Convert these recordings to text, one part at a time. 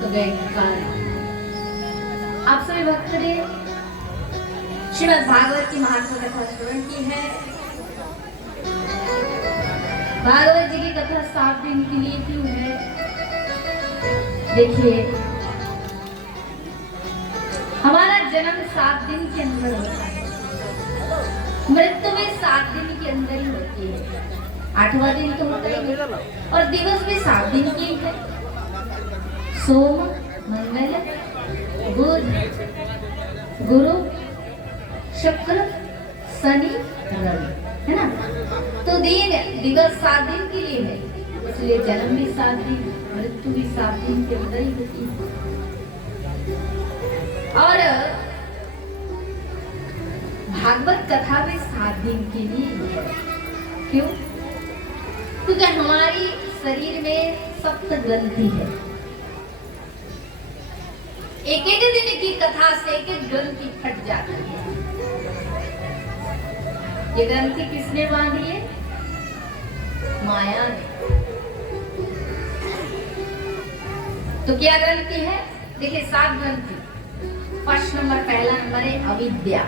तो गए काल। आप सभी भक्त ने श्रीमद् भागवत की महात्मा कथा श्रवण की है। भागवत जी की कथा 7 दिन के लिए क्यों है? देखिए, हमारा जन्म 7 दिन के अंदर होता है, मृत्यु भी 7 दिन के अंदर ही होती है। 8वां दिन तो होता ही है, और दिवस भी 7 दिन की है। सोम, मंगल, बुध, गुरु, शुक्र, शनि, रवि, है ना? तो दिवस 7 दिन के लिए है, इसलिए जन्म भी 7 दिन, मृत्यु भी 7 दिन के अंदर ही होती है। और भागवत कथा भी 7 दिन के लिए है। क्यों? क्योंकि हमारी शरीर में 7 ग्रंथि है। एक एक दिन की कथा से एक एक ग्रंथि फट जाती है। ये ग्रंथि किसने बांधी है? माया ने। तो क्या ग्रंथि है? देखिए, 7 ग्रंथि। फर्स्ट नंबर, पहला नंबर है अविद्या।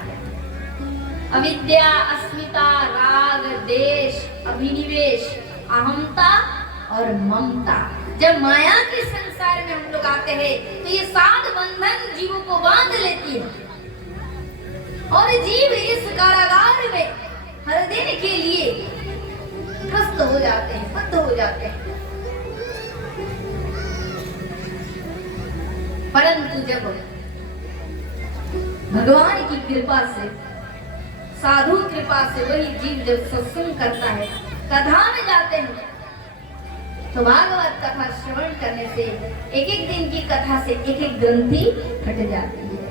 अविद्या, अस्मिता, राग, देश, अभिनिवेश, अहमता और ममता। जब माया के संसार में हम लोग आते हैं तो ये 7 बंधन जीवों को बांध लेती है, और जीव इस कारागार में हर दिन के लिए त्रस्त हो जाते हैं, बद्ध हो जाते हैं। परंतु जब भगवान की कृपा से, साधु कृपा से वही जीव जब सत्संग करता है, कथा में जाते हैं, तो भागवत कथा श्रवण करने से एक एक दिन की कथा से एक एक ग्रंथि फट जाती है,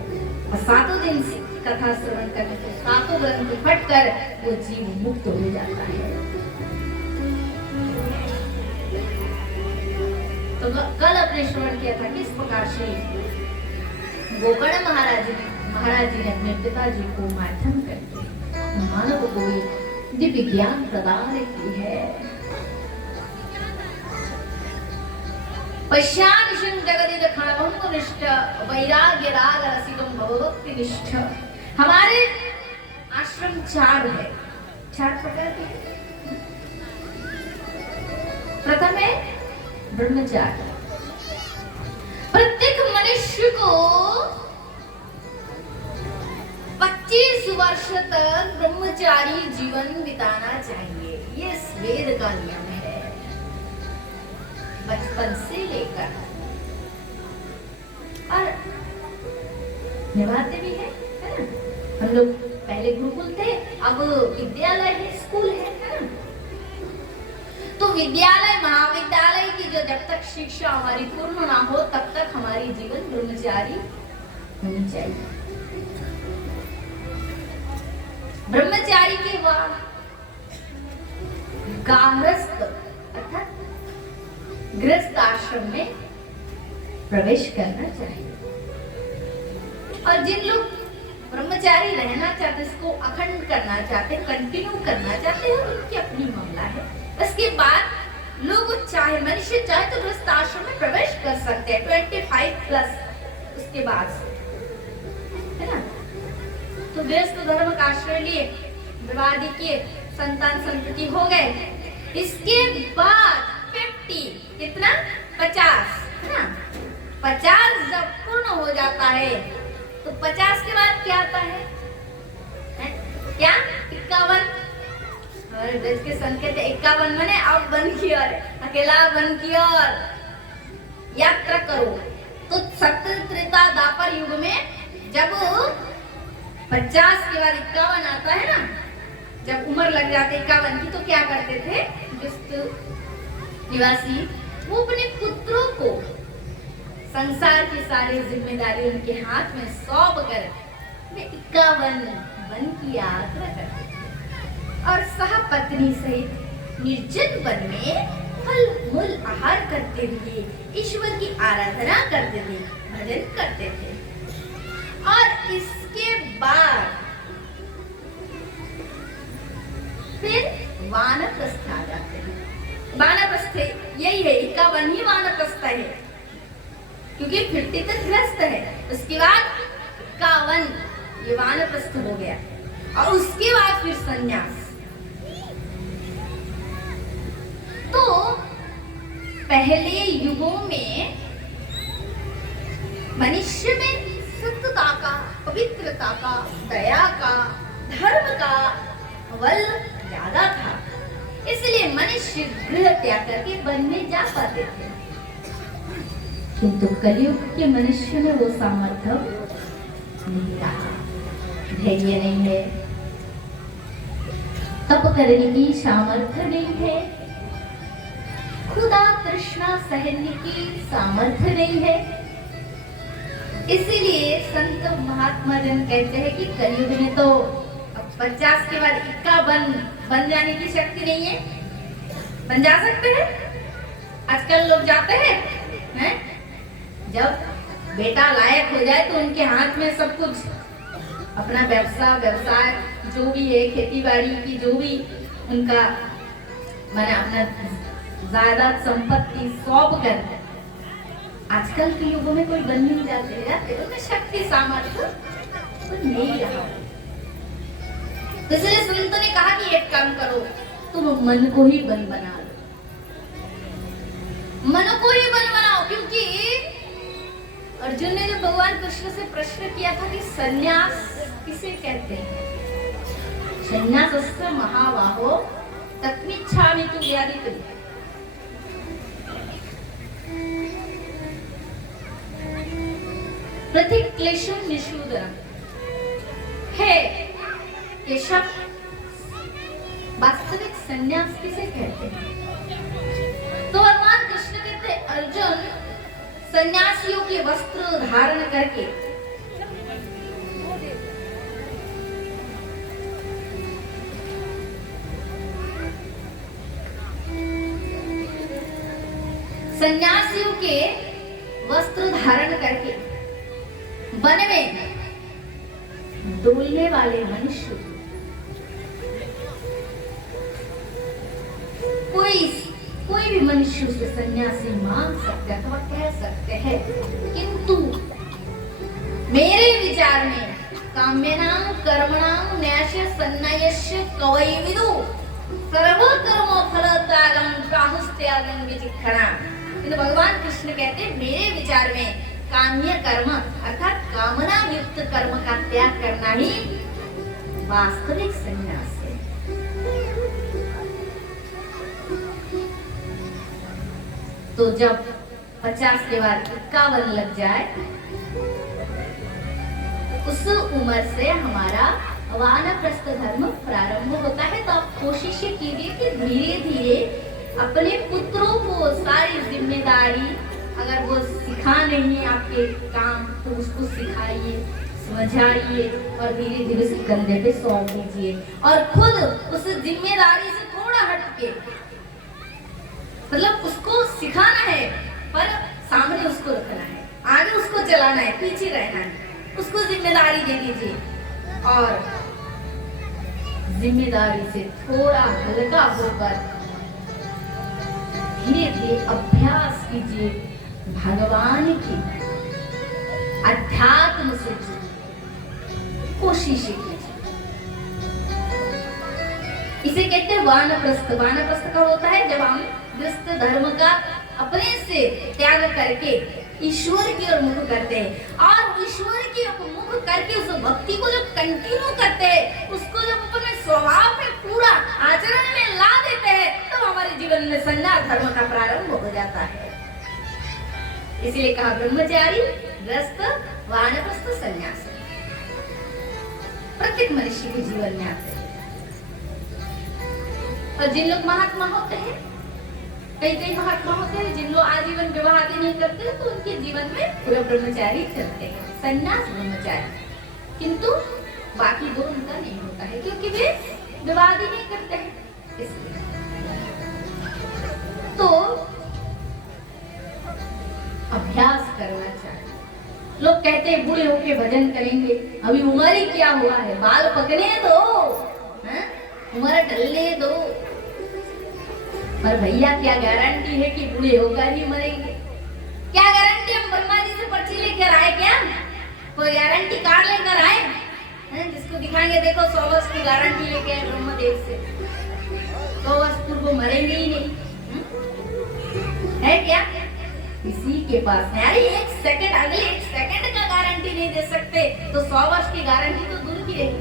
और 7 दिन से कथा श्रवण करने से 7 ग्रंथि फटकर वो जीव मुक्त हो जाता है। तो कल अपने श्रवण किया था किस प्रकार से गोकर्ण महाराज जी ने अपने पिताजी को माध्यम करके मानव को दिव्य ज्ञान प्रदान की है। पश्यानिशं जगदिद खणभंग निष्ठ वैराग्य राग रसिकं भवभक्ति निष्ठ। हमारे आश्रम 4 है, 4 प्रकार के। प्रथम है ब्रह्मचार्य। प्रत्येक मनुष्य को 25 वर्ष तक ब्रह्मचारी जीवन बिताना चाहिए। ये वेद का नियम है, बचपन से लेकर, और निभाते भी है ना? हम लोग पहले गुरुकुल थे, अब विद्यालय है, स्कूल है ना? तो विद्यालय महाविद्यालय की जो जब तक शिक्षा हमारी पूर्ण ना हो तब तक हमारी जीवन ब्रह्मचारी होनी चाहिए। ब्रह्मचारी के बाद गार्हस्थ अर्थात गृहस्थ आश्रम में प्रवेश करना चाहिए। और जिन लोग ब्रह्मचारी रहना चाहते, इसको अखंड करना चाहते, कंटिन्यू करना चाहते हैं, उनकी अपनी मामला है। इसके बाद लोग चाहे मनुष्य चाहे तो गृहस्थ आश्रम में प्रवेश कर सकते हैं 25 प्लस, उसके बाद है ना? तो गृहस्थ धर्म का आश्रय लिए, विवाह किए, संतान संतति हो गए। इसके बाद 50, कितना? 50, है ना? 50 जब पूर्ण हो जाता है तो 50 के बाद क्या आता है? क्या? 51। और ब्रज के संकेत 51 माने अब वन की ओर, अकेला वन की ओर यात्रा करो। तो सत्य त्रेता द्वापर युग में जब 50 के बाद 51 आता है ना, जब उम्र लग जाती 51 की, तो क्या करते थे निवासी? वो अपने पुत्रों को संसार की सारी जिम्मेदारी उनके हाथ में सौंप कर 51 वन की यात्रा करते थे, और सहपत्नी सहित निर्जन वन में फल मूल आहार करते हुए ईश्वर की आराधना करते थे, भजन करते थे। और इसके बाद फिर वानप्रस्थ आ जाते हैं। वानप्रस्थ यही है, 51 ही वानप्रस्थ है। क्योंकि 50 तक गृहस्थ है, उसके बाद 51 ये वानप्रस्थ हो गया और उसके बाद फिर संन्यास। तो पहले युगों में मनुष्य में सत्यता का, पवित्रता का, दया का, धर्म का बल ज्यादा था, इसलिए मनुष्य गृह त्याग करके वन में जा पाते थे। किंतु कलयुग के मनुष्य में वो सामर्थ्य नहीं रहा, धैर्य नहीं है, तप करने की सामर्थ्य नहीं है, खुदा तृष्णा सहने की सामर्थ्य नहीं है। इसीलिए संत महात्मा जन कहते हैं कि कलयुग में तो 50 के बाद 51 बन जाने की शक्ति नहीं है। बन जा सकते हैं, आजकल लोग जाते हैं, जब बेटा लायक हो जाए तो उनके हाथ में सब कुछ, अपना व्यवसाय जो भी है, खेती बाड़ी की जो भी उनका माने अपना जायदाद संपत्ति सौंप कर, आजकल के युगों में कोई बन नहीं जाते, उनमें शक्ति सामर्थ्य तो नहीं रहा। तो इसलिए संतों ने कहा कि एक काम करो, तुम मन को ही बन बना लो, मन को ही बन बनाओ। क्योंकि अर्जुन ने जब भगवान कृष्ण से प्रश्न किया था कि संन्यास किसे कहते हैं, संन्यासस्य महाबाहो तत्मिच्छामि तु व्याधितम्। प्रतिक्लेशम निषूदनम है ये शब्द वास्तविक संन्यास किसे कहते हैं। तो भगवान कृष्ण कहते अर्जुन, सन्यासियों के वस्त्र धारण करके सन्यासियों के वस्त्र धारण करके वन में डोलने वाले मनुष्य, कोई भी मनुष्य से सन्यासी मांग सकते अथवा कह सकते हैं, किंतु मेरे विचार में काम्यनां कर्मणां न्यास्य सन्न्यास्य कवै विदु सर्व कर्मो फल त्यागं प्राहुस्त्यागं विचिक्षणा। तो भगवान कृष्ण कहते हैं मेरे विचार में काम्य कर्म अर्थात कामना युक्त कर्म का त्याग करना ही वास्तविक संन्यास है। तो जब 50 के बाद 51 लग जाए, उस उम्र से हमारा वानप्रस्थ धर्म प्रारंभ होता है। तो आप कोशिश कीजिए कि धीरे धीरे अपने पुत्रों को सारी जिम्मेदारी, अगर वो सिखा नहीं है आपके काम तो उसको सिखाइए, समझाइए और धीरे धीरे उसके कंधे पे सौंप दीजिए और खुद उस जिम्मेदारी से थोड़ा हटके, मतलब उसको सिखाना है पर सामने उसको रखना है, आगे उसको चलाना है, पीछे रहना है, उसको जिम्मेदारी दे दीजिए और जिम्मेदारी से थोड़ा हल्का होकर धीरे धीरे अभ्यास कीजिए भगवान की अध्यात्म से कोशिश कीजिए। इसे कहते हैं वानप्रस्थ। वानप्रस्थ कब होता है? जब हम गृहस्थ धर्म का अपने से त्याग करके ईश्वर की ओर मुख करते हैं और ईश्वर की ओर मुख करके उस भक्ति को जब कंटिन्यू करते हैं, उसको जब अपने स्वभाव में पूरा आचरण में ला देते हैं, तो हमारे जीवन में संन्यास धर्म का प्रारंभ हो जाता है। इसलिए कहा ब्रह्मचारी, गृहस्थ, वानप्रस्थ, संन्यास प्रत्येक मनुष्य के जीवन में आते हैं। और जिन लोग महात्मा होते हैं, कई महात्मा होते हैं जिन लोग आजीवन विवाह आदि नहीं करते, तो उनके जीवन में पूरा ब्रह्मचारी चलते हैं, संन्यास ब्रह्मचारी। किंतु बाकी दो उनका नहीं होता है क्योंकि वे विवाह आदि नहीं करते हैं। इसलिए तो अभ्यास करना चाहिए। लोग कहते हैं बूढ़े होके भजन करेंगे, अभी उम्र ही क्या हुआ है, बाल पकने दो, उम्र ढलने दो। पर भैया क्या गारंटी है कि बूढ़े होकर ही मरेंगे? क्या गारंटी हम ब्रह्मा जी कोई गारंटी कार्ड लेकर आए हैं जिसको दिखाएंगे देखो 100 वर्ष की गारंटी लेके आए ब्रह्मदेव से, 100 वर्ष पूर्व मरेंगे ही नहीं, है क्या? किसी के पास नहीं। अरे एक सेकंड, अगले एक सेकंड का गारंटी नहीं दे सकते तो 100 वर्ष की गारंटी तो दूर की रही।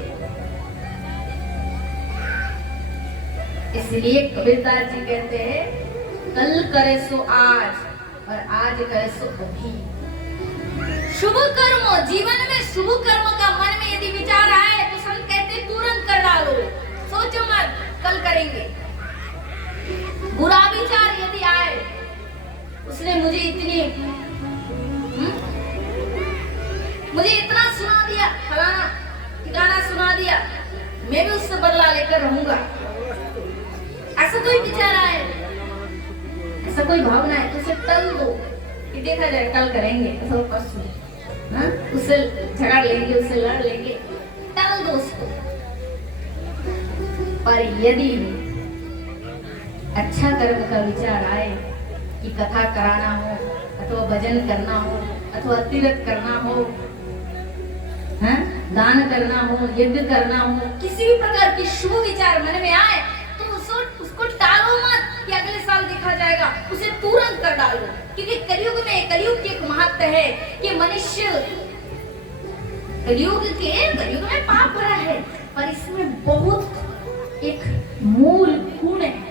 इसलिए कबीरदास जी कहते हैं कल करे सो आज और आज करे सो अभी। शुभ कर्म, जीवन में शुभ कर्म का मन में यदि विचार आए तो संत कहते तुरंत कर डालो, सोचो मत कल करेंगे। बुरा विचार यदि आए, उसने मुझे इतना सुना दिया, फलाना ठिकाना सुना दिया, मैं भी उससे बदला लेकर रहूंगा, ऐसा कोई विचार आए, ऐसा कोई भावना है तो उसे टल दो कि देखा जाए कल करेंगे, ऐसा परसों उससे झगड़ लेंगे, उससे लड़ लेंगे, टल दो उसको। पर यदि अच्छा कर्म का विचार आए कि कथा कराना हो अथवा भजन करना हो अथवा तीर्थ करना हो, दान करना हो, यज्ञ करना हो, किसी भी प्रकार की शुभ विचार मन में आए तो उसको टालो मत कि अगले साल देखा जाएगा, उसे तुरंत कर डालो। क्योंकि कलयुग की एक महत्व है कि मनुष्य कलयुग में पाप भरा है, पर इसमें बहुत एक मूल गुण है।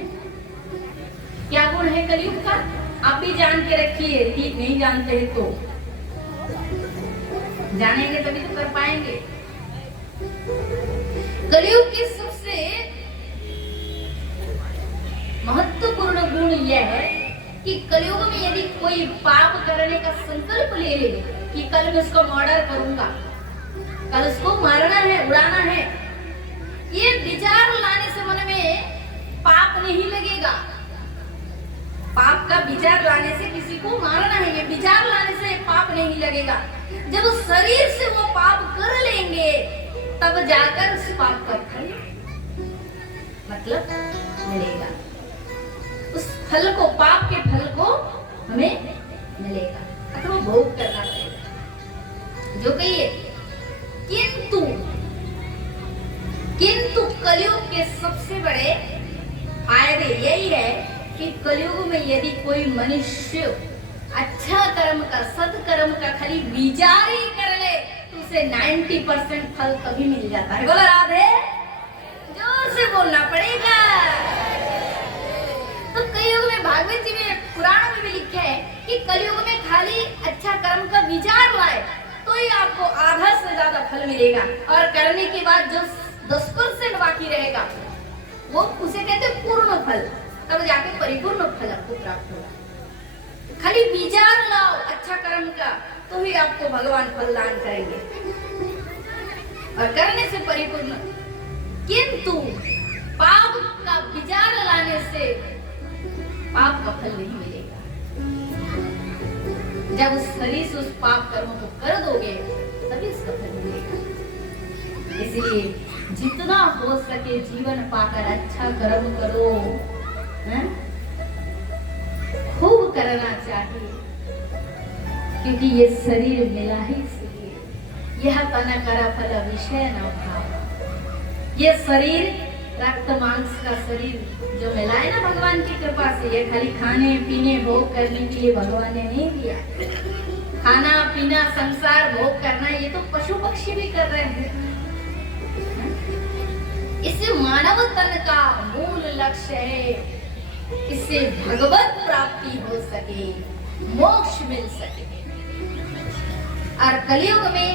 क्या गुण है कलयुग का? आप भी जान के रखिए, ठीक नहीं जानते हैं तो जानेंगे तभी तो कर पाएंगे। कलयुग की सबसे महत्वपूर्ण गुण यह है कि कलयुग में यदि कोई पाप करने का संकल्प ले ले कि कल मैं उसको मर्डर करूंगा, कल उसको मारना है, उड़ाना है, ये विचार लाने से मन में पाप नहीं लगेगा। पाप का विचार लाने से किसी को मारना है, ये विचार लाने से पाप नहीं लगेगा। जब उस शरीर से वो पाप कर लेंगे तब जाकर उस पाप का फल मतलब मिलेगा, उस फल को, पाप के फल को हमें मिलेगा अथवा भोग करना पड़ेगा। जो कहिए किंतु कलयुग के सबसे बड़े फायदे यही है कि कलयुग में यदि कोई मनुष्य अच्छा कर्म का, सत्कर्म का खाली विचार ही कर ले तो उसे 90% फल कभी मिल जाता है। बोलो राधे, जोर से बोलना पड़ेगा। तो कलयुग में, भागवत जी में, पुराणों में भी लिखा है कि कलयुग में खाली अच्छा कर्म का विचार लाए तो ही आपको आधा से ज्यादा फल मिलेगा, और करने के बाद जो 10% बाकी रहेगा वो उसे कहते पूर्ण फल, तब जाके परिपूर्ण फल आपको प्राप्त होगा। खाली विचार लाओ अच्छा कर्म का तो ही आपको भगवान फल दान करेंगे और करने से परिपूर्ण। किंतु पाप का विचार लाने से पाप का फल नहीं मिलेगा। जब उस शरीर से उस पाप कर्म को कर दोगे तभी उसका फल मिलेगा। इसलिए जितना हो सके जीवन पाकर अच्छा कर्म करो, खूब करना चाहिए, क्योंकि ये शरीर मिला ही इसलिए, यह तन करा फल विषय न भाव। ये शरीर रक्त मांस का शरीर जो मिला है ना भगवान की कृपा से, ये खाली खाने पीने भोग करने के लिए भगवान ने नहीं दिया। खाना पीना संसार भोग करना ये तो पशु पक्षी भी कर रहे हैं। इसे मानव तन का मूल लक्ष्य है, इससे भगवत प्राप्ति हो सके, मोक्ष मिल सके। और कलयुग में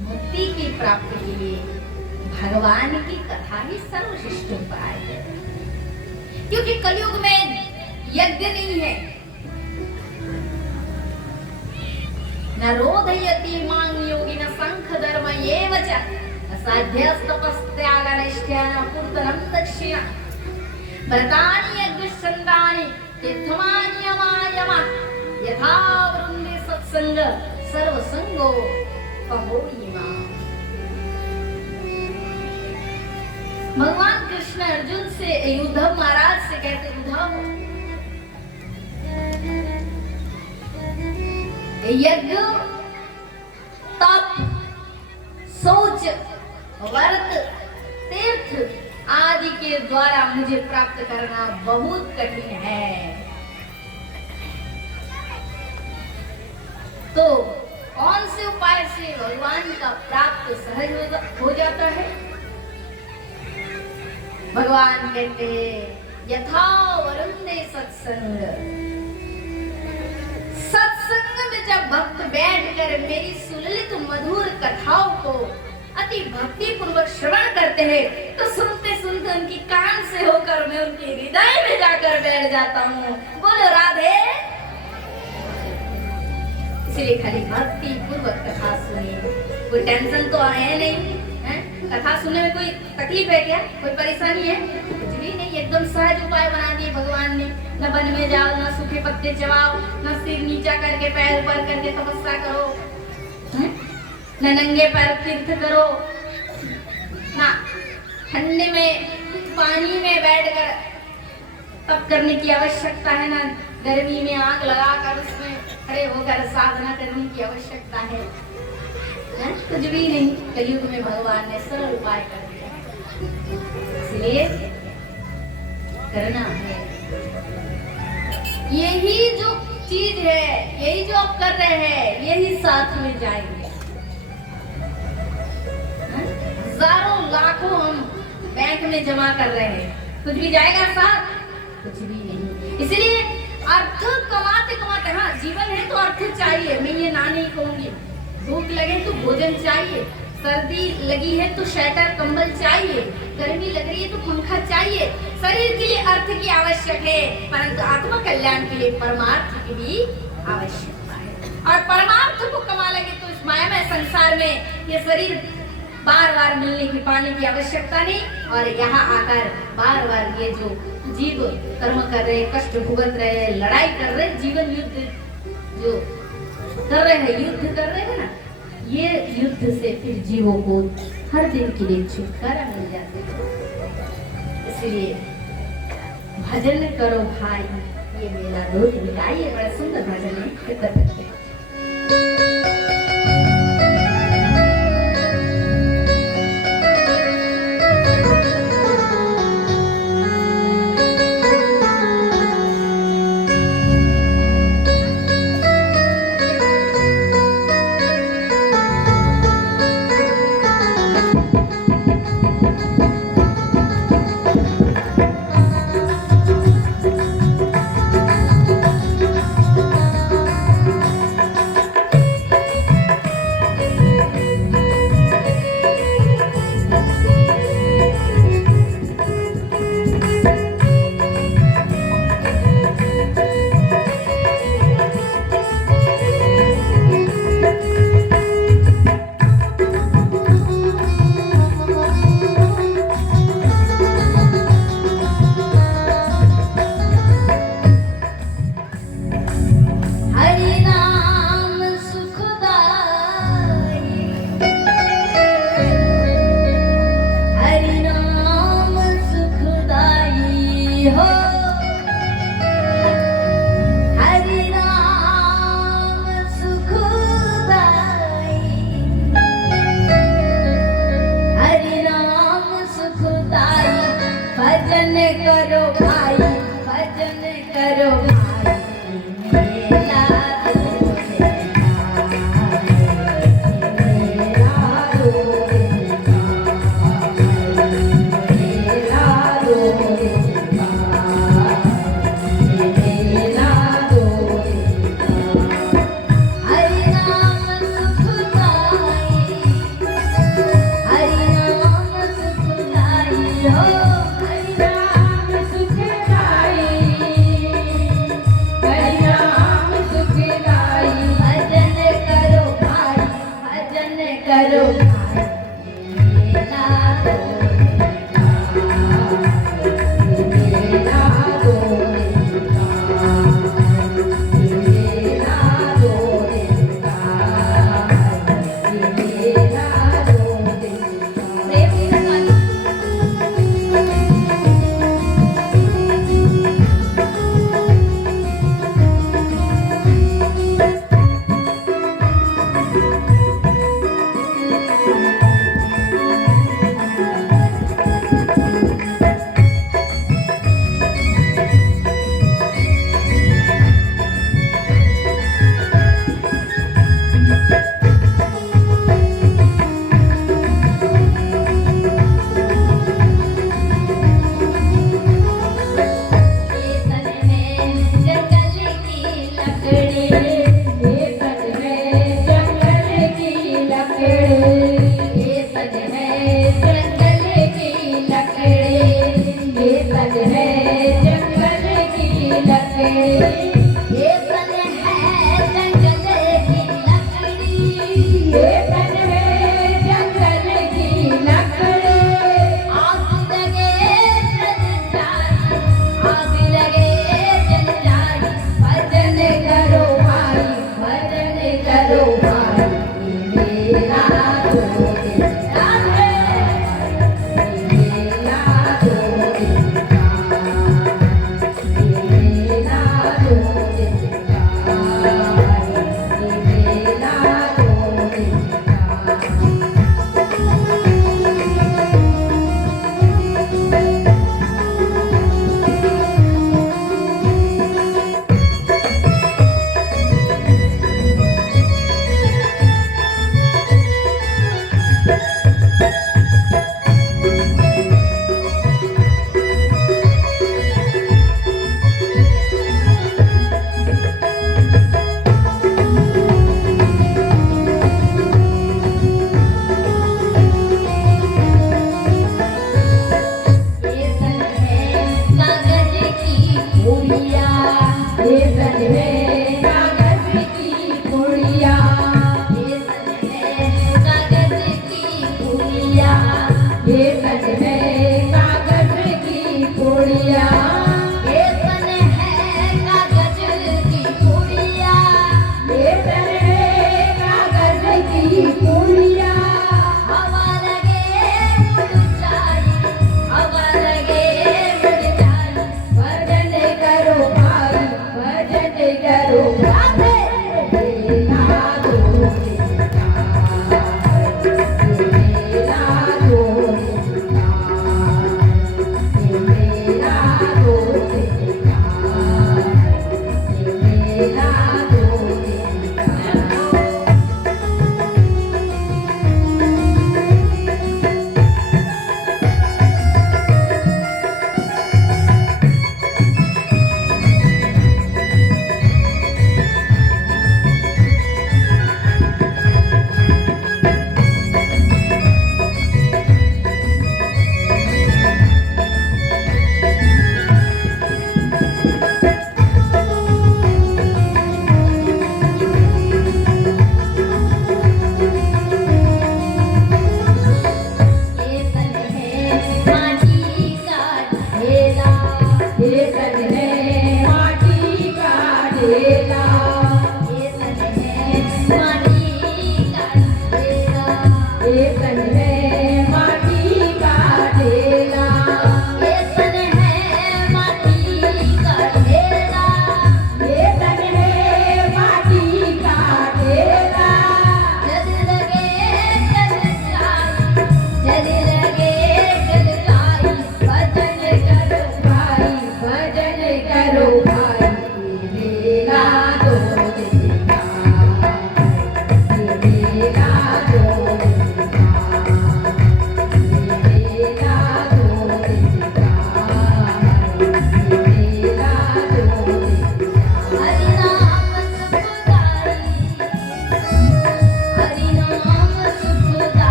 मुक्ति की प्राप्ति के लिए भगवान की कथा ही सर्वश्रेष्ठ उपाय है। क्योंकि कलयुग में यज्ञ नहीं है, न रोधयति मां योगी न संख धर्म एव च साध्यस्तपस्त्यागनिष्ठ्यान पूर्तनं दक्षिणा व्रतानि यज्ञछन्दानि तीर्थमानि यमायम यथा वृंदे सत्संग सर्वसंगो पहोयिमा। भगवान कृष्ण अर्जुन से, उद्धव महाराज से कहते, उद्धव यज्ञ तप, सोच, व्रत, तीर्थ आदि के द्वारा मुझे प्राप्त करना बहुत कठिन है। तो कौन से उपाय से भगवान का प्राप्त सहज हो जाता है? भगवान कहते हैं यथा वरुंदे सत्संग। सत्संग में जब भक्त बैठकर मेरी सुललित मधुर कथाओं को अति भक्ति पूर्वक श्रवण करते हैं तो सुनते सुनते उनकी कान से होकर मैं उनके हृदय में जाकर बैठ जाता हूँ। बोलो राधे। इसलिए खाली भक्ति पूर्वक कथा सुनिए। कोई टेंशन तो है नहीं है? कथा सुनने में कोई तकलीफ है क्या? कोई परेशानी है? कुछ भी नहीं। एकदम सहज उपाय बना दिए भगवान ने। न वन में जाओ, न सूखे पत्ते चबाओ, न सिर नीचा करके पैर ऊपर करके तपस्या करो, न नंगे पैर तीर्थ करो, ना ठंडे में पानी में बैठकर तप करने की आवश्यकता है, ना गर्मी में आग लगाकर उसमें खड़े होकर साधना करने की आवश्यकता है। कुछ भी नहीं। कलयुग में भगवान ने सरल उपाय कर दिया, इसलिए करना है। यही जो चीज है, यही जो आप कर रहे हैं, यही साथ में जाएंगे। हजारों लाखों हम बैंक में जमा कर रहे हैं, कुछ भी जाएगा साथ? कुछ भी नहीं। इसलिए अर्थ कमाते कमाते, हाँ जीवन है तो अर्थ चाहिए, मैं ये ना नहीं कहूंगी। भूख लगे तो भोजन चाहिए, सर्दी लगी है तो स्वेटर कंबल चाहिए, गर्मी लग रही है तो पंखा चाहिए। शरीर के लिए अर्थ की आवश्यक है, परंतु आत्मा कल्याण के लिए परमार्थ की भी आवश्यकता है। और परमार्थ को कमा लगे तो इस मायामय संसार में ये शरीर बार बार मिलने की पाने की आवश्यकता नहीं। और यहाँ आकर बार बार ये जो जीव कर्म कर रहे, कष्ट भुगत रहे, लड़ाई कर रहे, जीवन युद्ध जो कर रहे हैं, युद्ध कर रहे हैं ना, ये युद्ध से फिर जीवों को हर दिन के लिए छुटकारा मिल जाता है। इसलिए भजन करो भाई, ये मेरा दोस्त मिटाइए। बड़ा सुंदर भजन है, कितना करते हैं।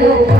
करो